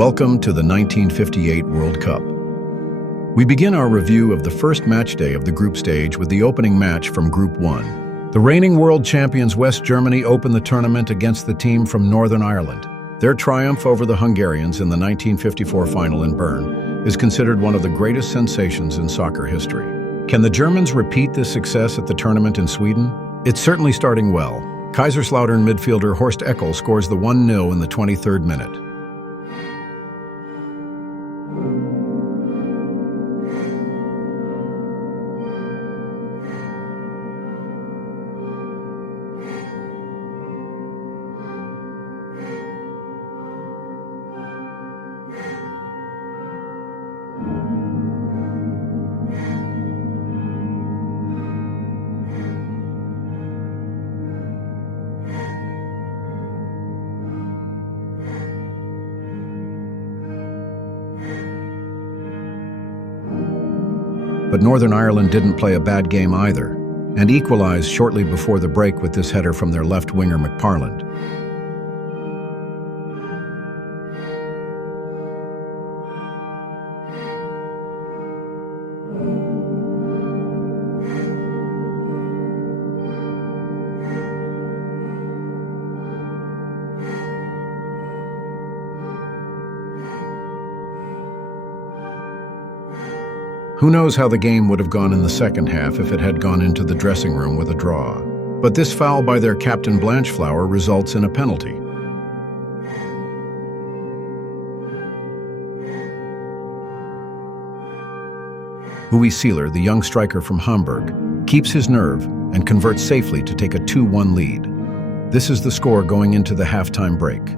Welcome to the 1958 World Cup. We begin our review of the first match day of the group stage with the opening match from Group 1. The reigning world champions West Germany opened the tournament against the team from Northern Ireland. Their triumph over the Hungarians in the 1954 final in Bern is considered one of the greatest sensations in soccer history. Can the Germans repeat this success at the tournament in Sweden? It's certainly starting well. Kaiserslautern midfielder Horst Eckel scores the 1-0 in the 23rd minute. But Northern Ireland didn't play a bad game either, and equalized shortly before the break with this header from their left winger McParland. Who knows how the game would have gone in the second half if it had gone into the dressing room with a draw. But this foul by their captain Blanchflower results in a penalty. Louis Seeler, the young striker from Hamburg, keeps his nerve and converts safely to take a 2-1 lead. This is the score going into the halftime break.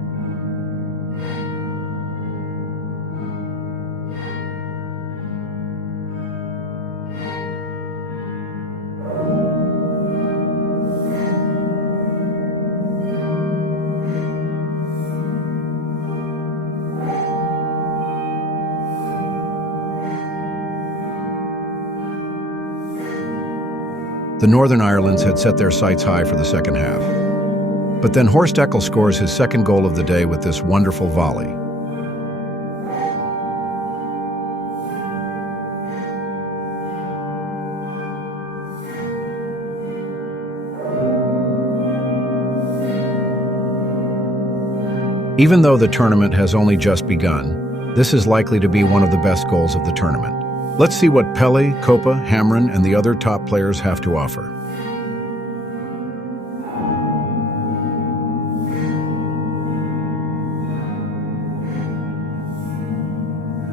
The Northern Irelands had set their sights high for the second half. But then Horst Eckel scores his second goal of the day with this wonderful volley. Even though the tournament has only just begun, this is likely to be one of the best goals of the tournament. Let's see what Pelé, Copa, Hamren, and the other top players have to offer.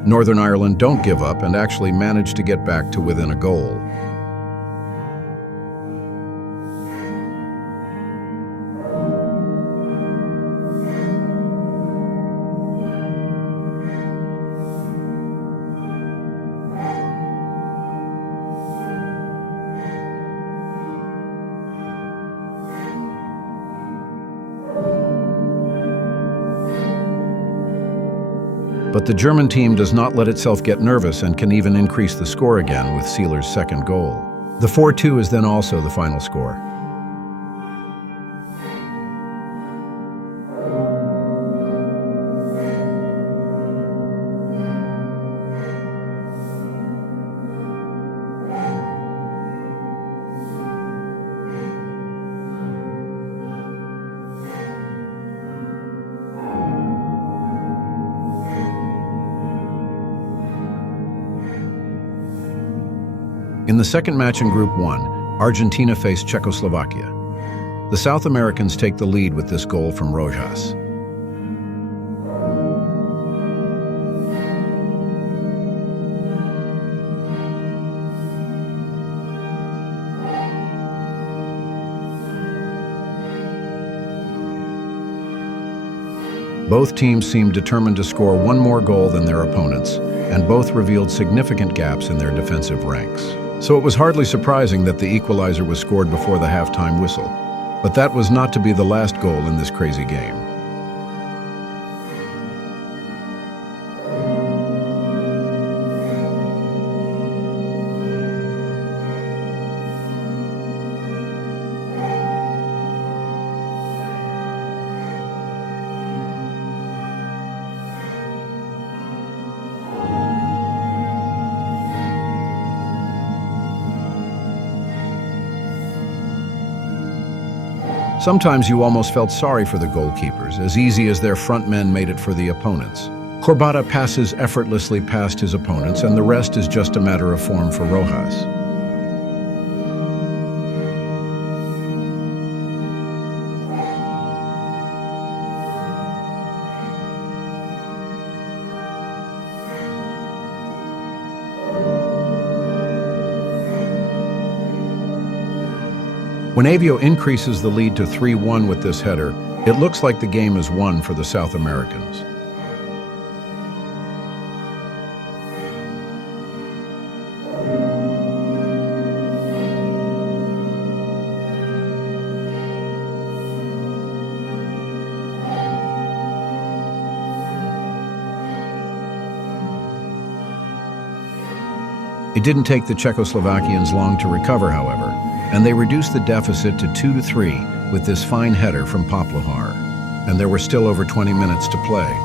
Northern Ireland don't give up and actually manage to get back to within a goal. But the German team does not let itself get nervous and can even increase the score again with Seeler's second goal. The 4-2 is then also the final score. In the second match in Group 1, Argentina faced Czechoslovakia. The South Americans take the lead with this goal from Rojas. Both teams seemed determined to score one more goal than their opponents, and both revealed significant gaps in their defensive ranks. So it was hardly surprising that the equalizer was scored before the halftime whistle. But that was not to be the last goal in this crazy game. Sometimes you almost felt sorry for the goalkeepers, as easy as their front men made it for the opponents. Corbata passes effortlessly past his opponents, and the rest is just a matter of form for Rojas. When Avio increases the lead to 3-1 with this header, it looks like the game is won for the South Americans. It didn't take the Czechoslovakians long to recover, however, and they reduced the deficit to 2-3 with this fine header from Poplohar. And there were still over 20 minutes to play.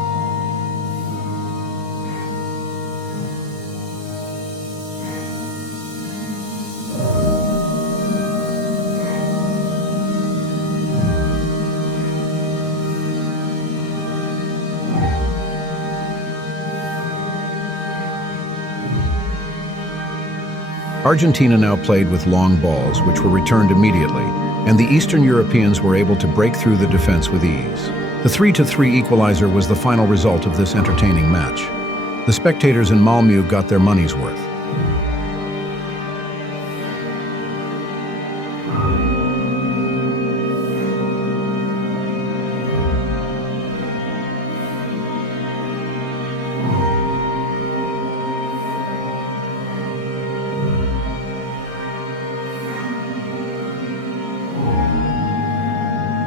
Argentina now played with long balls, which were returned immediately, and the Eastern Europeans were able to break through the defense with ease. The 3-3 equalizer was the final result of this entertaining match. The spectators in Malmö got their money's worth.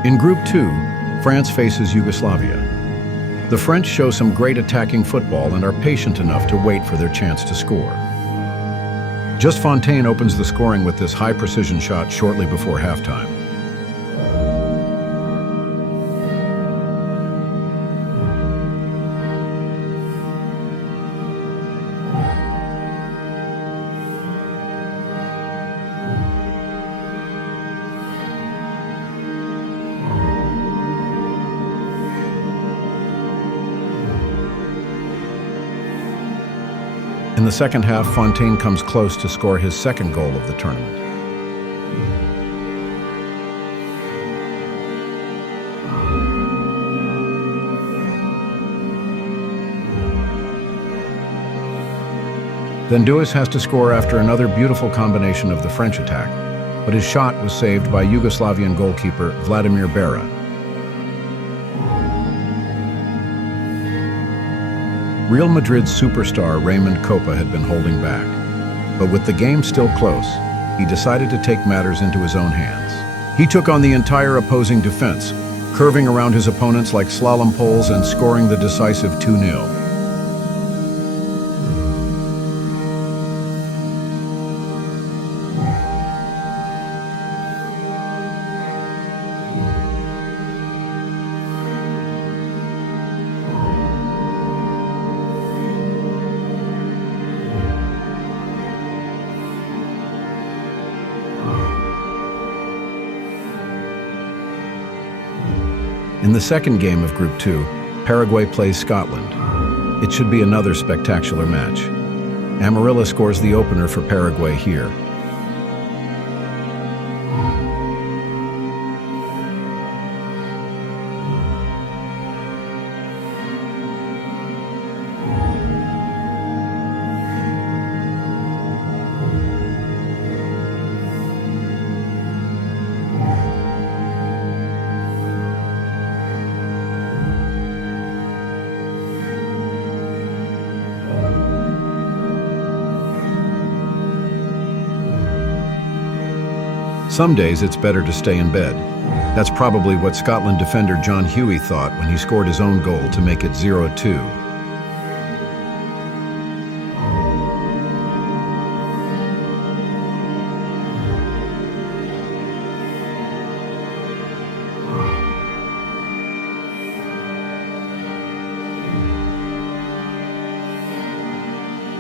In Group 2, France faces Yugoslavia. The French show some great attacking football and are patient enough to wait for their chance to score. Just Fontaine opens the scoring with this high-precision shot shortly before halftime. In the second half, Fontaine comes close to score his second goal of the tournament. Then Duis has to score after another beautiful combination of the French attack, but his shot was saved by Yugoslavian goalkeeper Vladimir Bera. Real Madrid's superstar Raymond Kopa had been holding back, but with the game still close, he decided to take matters into his own hands. He took on the entire opposing defense, curving around his opponents like slalom poles and scoring the decisive 2-0. In the second game of Group 2, Paraguay plays Scotland. It should be another spectacular match. Amarilla scores the opener for Paraguay here. Some days it's better to stay in bed. That's probably what Scotland defender John Hughey thought when he scored his own goal to make it 0-2.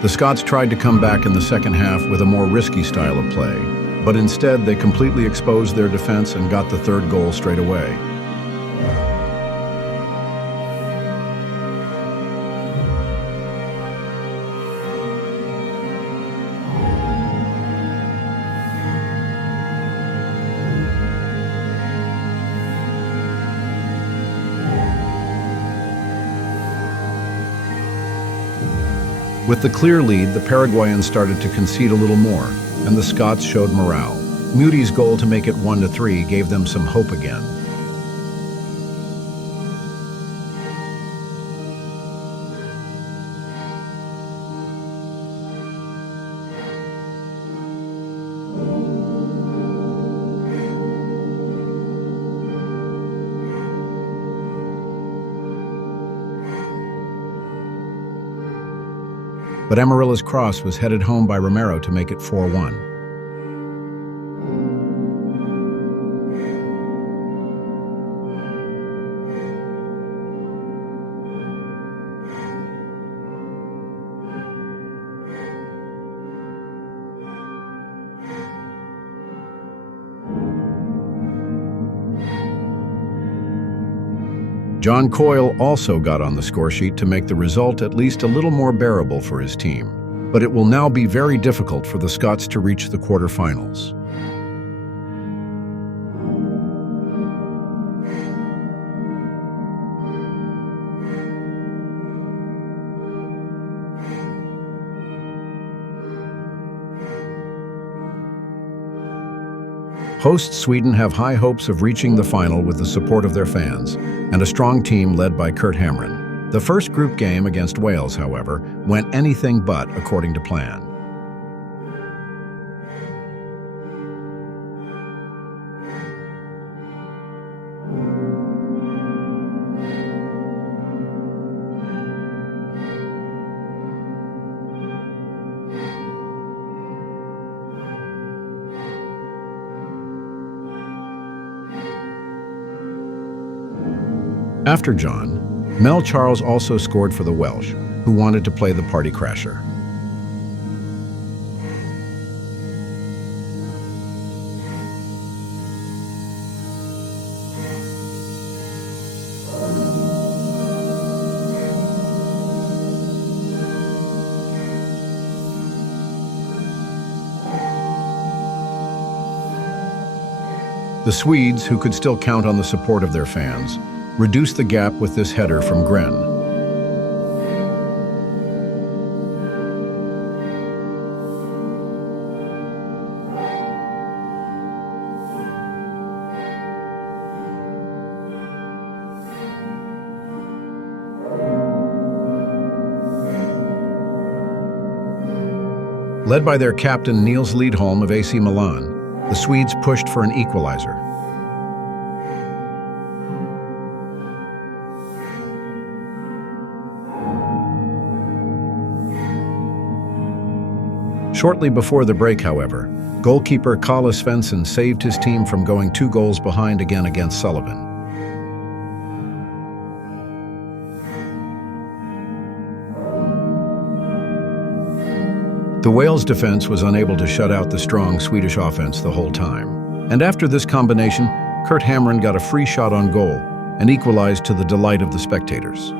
The Scots tried to come back in the second half with a more risky style of play. But instead, they completely exposed their defense and got the third goal straight away. With the clear lead, the Paraguayans started to concede a little more, and the Scots showed morale. Moody's goal to make it 1-3 gave them some hope again. But Amarilla's cross was headed home by Romero to make it 4-1. John Coyle also got on the scoresheet to make the result at least a little more bearable for his team. But it will now be very difficult for the Scots to reach the quarterfinals. Hosts Sweden have high hopes of reaching the final with the support of their fans and a strong team led by Kurt Hamren. The first group game against Wales, however, went anything but according to plan. After John, Mel Charles also scored for the Welsh, who wanted to play the party crasher. The Swedes, who could still count on the support of their fans, reduced the gap with this header from Gren. Led by their captain Niels Lidholm of AC Milan, the Swedes pushed for an equalizer. Shortly before the break, however, goalkeeper Kalle Svensson saved his team from going 2 goals behind again against Sullivan. The Wales defense was unable to shut out the strong Swedish offense the whole time. And after this combination, Kurt Hamren got a free shot on goal and equalized to the delight of the spectators.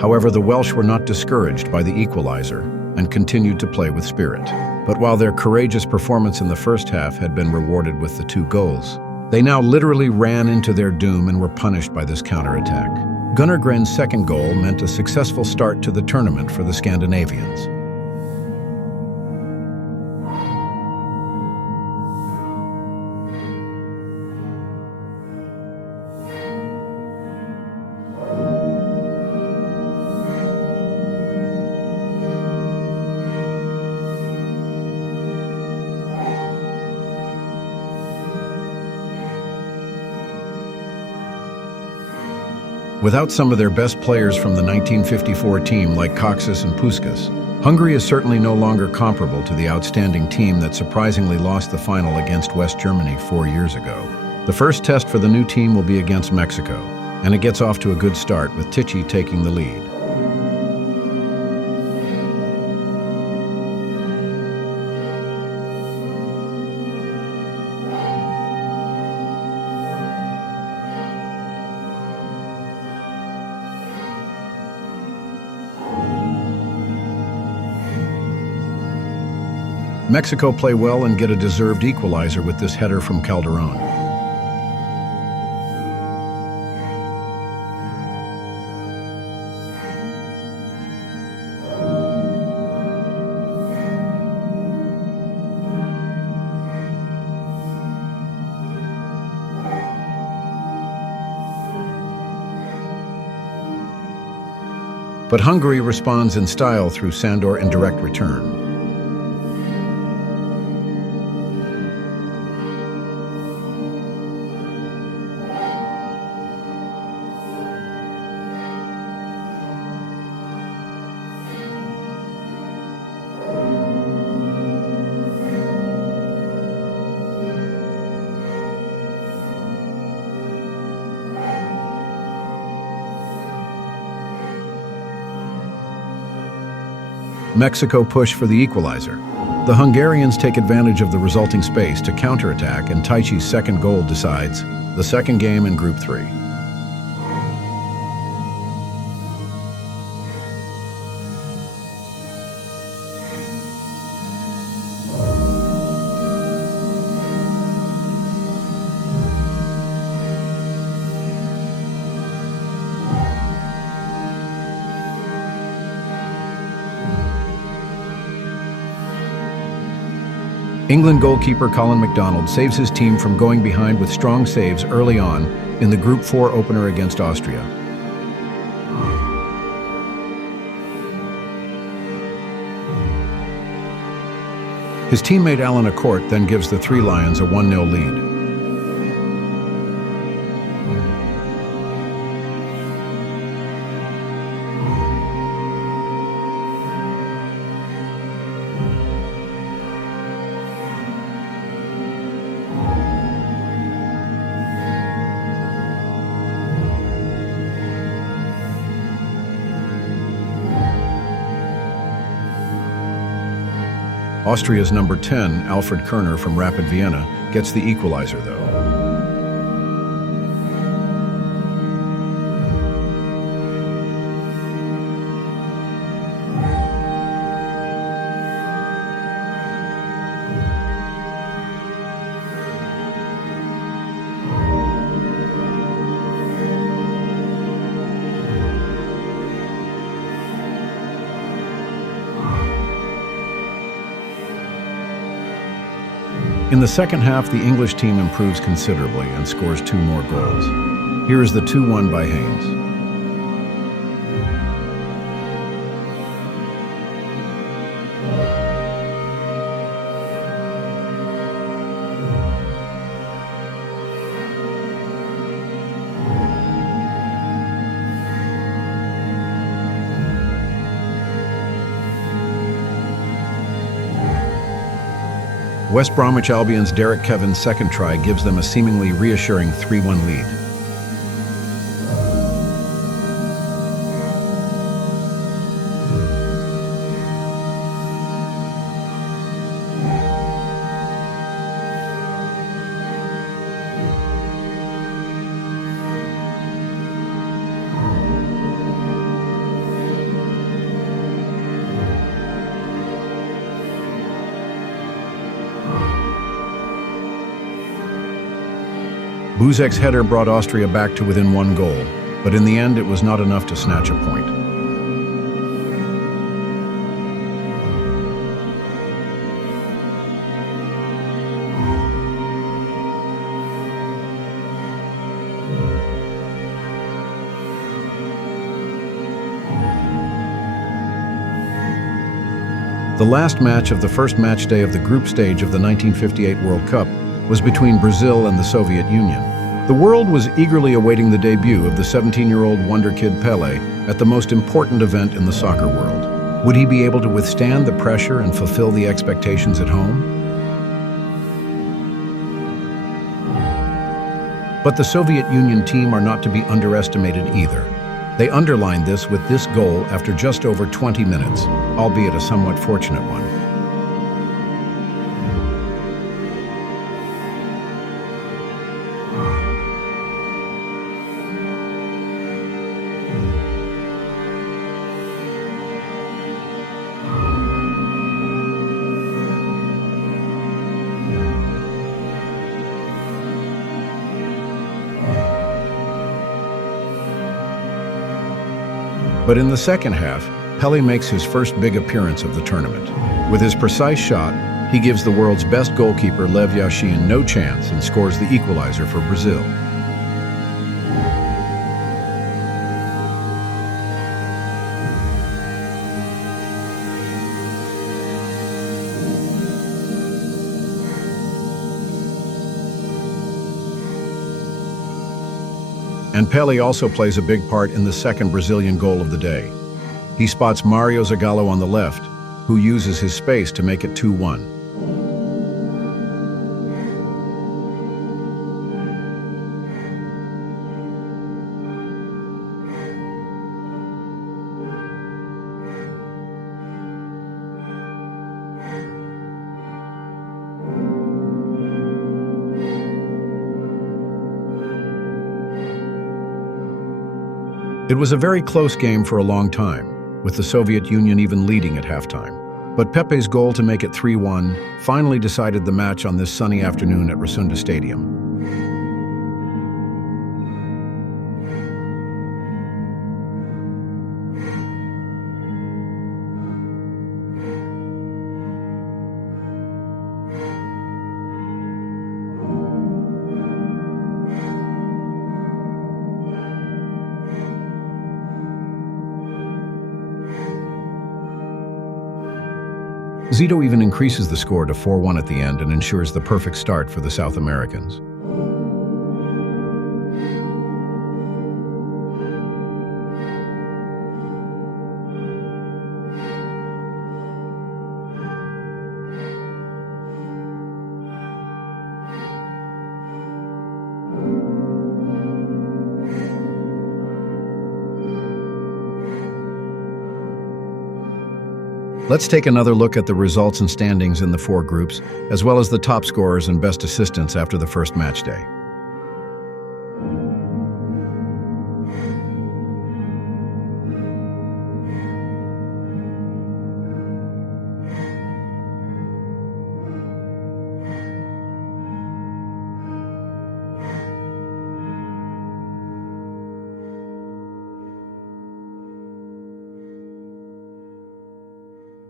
However, the Welsh were not discouraged by the equalizer and continued to play with spirit. But while their courageous performance in the first half had been rewarded with the 2 goals, they now literally ran into their doom and were punished by this counterattack. Gunnar Gren's second goal meant a successful start to the tournament for the Scandinavians. Without some of their best players from the 1954 team like Coxis and Puskas, Hungary is certainly no longer comparable to the outstanding team that surprisingly lost the final against West Germany 4 years ago. The first test for the new team will be against Mexico, and it gets off to a good start with Tichy taking the lead. Mexico play well and get a deserved equalizer with this header from Calderon. But Hungary responds in style through Sandor and direct return. Mexico push for the equalizer. The Hungarians take advantage of the resulting space to counterattack, and Taichi's second goal decides the second game in Group 3. England goalkeeper Colin MacDonald saves his team from going behind with strong saves early on in the Group 4 opener against Austria. His teammate Alan Acort then gives the Three Lions a 1-0 lead. Austria's number 10, Alfred Kerner from Rapid Vienna, gets the equalizer, though. In the second half, the English team improves considerably and scores 2 more goals. Here is the 2-1 by Haynes. West Bromwich Albion's Derek Kevin's second try gives them a seemingly reassuring 3-1 lead. Buzek's header brought Austria back to within 1 goal, but in the end it was not enough to snatch a point. The last match of the first match day of the group stage of the 1958 World Cup was between Brazil and the Soviet Union. The world was eagerly awaiting the debut of the 17-year-old wonder kid Pelé at the most important event in the soccer world. Would he be able to withstand the pressure and fulfill the expectations at home? But the Soviet Union team are not to be underestimated either. They underlined this with this goal after just over 20 minutes, albeit a somewhat fortunate one. But in the second half, Pelé makes his first big appearance of the tournament. With his precise shot, he gives the world's best goalkeeper Lev Yashin no chance and scores the equalizer for Brazil. And Pelé also plays a big part in the second Brazilian goal of the day. He spots Mario Zagallo on the left, who uses his space to make it 2-1. It was a very close game for a long time, with the Soviet Union even leading at halftime. But Pepe's goal to make it 3-1 finally decided the match on this sunny afternoon at Rasunda Stadium. Zito even increases the score to 4-1 at the end and ensures the perfect start for the South Americans. Let's take another look at the results and standings in the four groups, as well as the top scorers and best assistants after the first match day.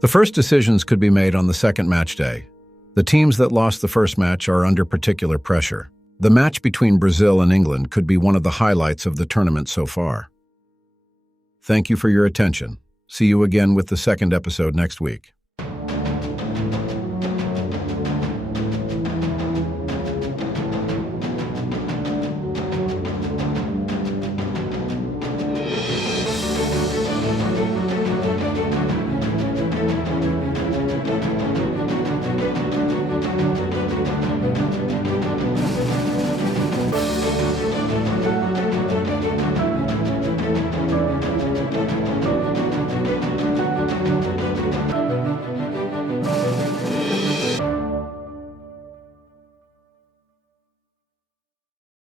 The first decisions could be made on the second match day. The teams that lost the first match are under particular pressure. The match between Brazil and England could be one of the highlights of the tournament so far. Thank you for your attention. See you again with the second episode next week.